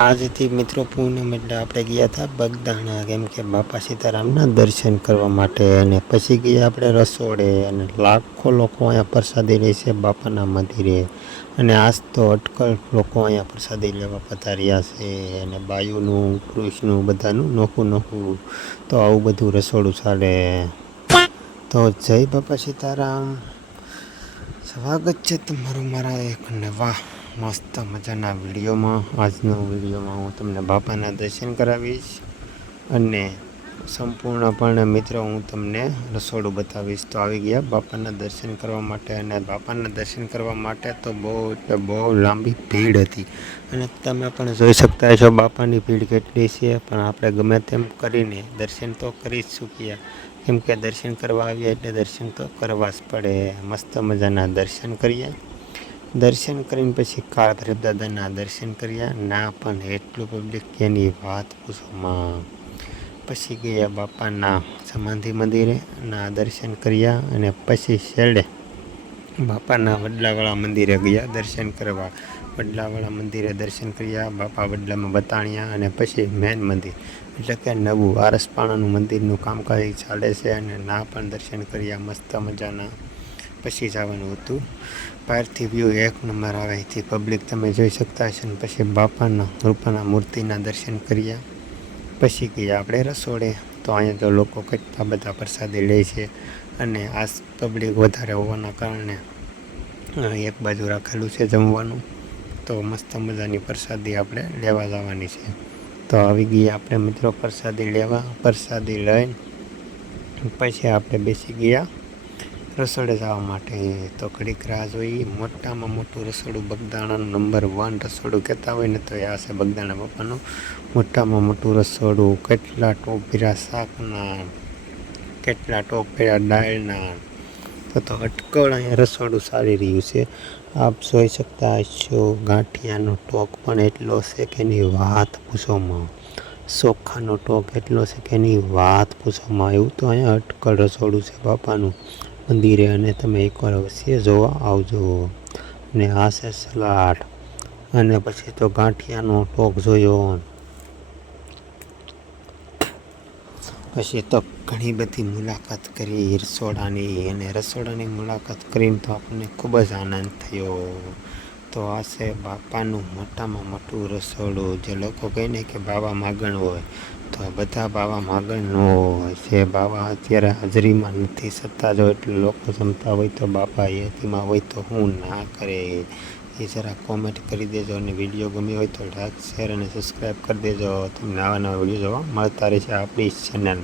આજથી મિત્રો પૂનમ એટલે આપણે ગયા હતા બગદાણા, કેમ કે બાપા સીતારામના દર્શન કરવા માટે. અને પછી ગયા આપણે રસોડે, અને લાખો લોકો અહીંયા પ્રસાદી લે છે બાપાના મંદિરે. અને આજ તો અટકળ લોકો અહીંયા પ્રસાદી લેવા પધાર્યા છે, અને બાયુનું પુરુષનું બધાનું નોખું નોખું. તો આવું બધું રસોડું ચાલે. તો જય બાપા સીતારામ, સ્વાગત છે તમારું મારા એક નવા મસ્ત મજાના વિડીયોમાં. આજનો વિડીયોમાં હું તમને બાપાના દર્શન કરાવીશ, અને સંપૂર્ણપણે મિત્રો હું તમને રસોડું બતાવીશ. તો આવી ગયા બાપાના દર્શન કરવા માટે, અને બાપાના દર્શન કરવા માટે તો બહુ લાંબી ભીડ હતી. અને તમે પણ જોઈ શકતા છો બાપાની ભીડ કેટલી છે. પણ આપણે ગમે તેમ કરીને દર્શન તો કરી જ ચૂક્યા, કેમ કે દર્શન કરવા આવ્યા એટલે દર્શન તો કરવા જ પડે. મસ્ત મજાના દર્શન કર્યા. દર્શન કરીને પછી કાળ ભૈરવ દાદાના દર્શન કર્યા. ના પણ એટલું પબ્લિક કે એની વાત પૂછોમાં. પછી ગયા બાપાના સમાધિ મંદિરે ના દર્શન કર્યા, અને પછી છેલ્લે બાપાના વડલાવાળા મંદિરે ગયા દર્શન કરવા. વડલાવાળા મંદિરે દર્શન કર્યા, બાપા વડલામાં બતાણ્યા, અને પછી મેન મંદિર એટલે કે નવું આરસપાણાનું મંદિરનું કામકાજ ચાલે છે, અને ના પણ દર્શન કર્યા મસ્ત મજાના. પછી જવાનું હતું બહારથી વ્યૂ એક નંબર આવે અહીંથી પબ્લિક તમે જોઈ શકતા હશો. ને પછી બાપાના રૂપાના મૂર્તિના દર્શન કર્યા. પછી ગયા આપણે રસોડે. તો અહીંયા તો લોકો કેટલા બધા પ્રસાદી લે છે, અને આ પબ્લિક વધારે હોવાના કારણે એક બાજુ રાખેલું છે જમવાનું. તો મસ્ત મજાની પ્રસાદી આપણે લેવા જવાની છે. તો આવી ગયા આપણે મિત્રો પ્રસાદી લેવા. પ્રસાદી લઈને પછી આપણે બેસી ગયા રસોડે જવા માટે. તો ઘડીક રાહ જોઈ. મોટામાં મોટું રસોડું બગદાણાનું નંબર 1 રસોડું કહેતા હોય ને, તો આ છે બગદાણા બાપાનું મોટામાં મોટું રસોડું. કેટલા ટોપ ભર્યા શાકના, કેટલા ટોપ ભર્યા દાળના. તો અટકળ અહીંયા રસોડું ચાલી રહ્યું છે. આપ જોઈ શકતા હશો ગાંઠિયાનો ટોક પણ એટલો છે કે એની વાત પૂછોમાં. ચોખાનો ટોક એટલો છે કે એની વાત પૂછોમાં. એવું તો અહીંયા અટકળ રસોડું છે બાપાનું મંદિરે, અને તમે એકવાર અવશ્ય જોવા આવજો. ને આ છે સલાડ, અને પછી તો ગાંઠિયાનો ટોક જોયો. પછી તો ઘણી બધી મુલાકાત કરી રસોડાની, અને રસોડાની મુલાકાત કરીને તો આપણને ખૂબ જ આનંદ થયો. તો આ છે બાપાનું મોટામાં મોટું રસોડું. જે લોકો કહે ને કે બાવા માગણ હોય, તો બધા બાવા માગણ ન હોય. જે બાવા અત્યારે હાજરીમાં નથી છતાં જો એટલે લોકો જમતા હોય, તો બાપા યતીમાં હોય તો હું ના કરે એ જરા કોમેન્ટ કરી દેજો. અને વિડીયો ગમ્યો હોય તો લાઈક, શેર અને સબસ્ક્રાઈબ કરી દેજો. તમને આવા નવા વિડીયો જોવા મળતા રહેશે આપણી ચેનલ.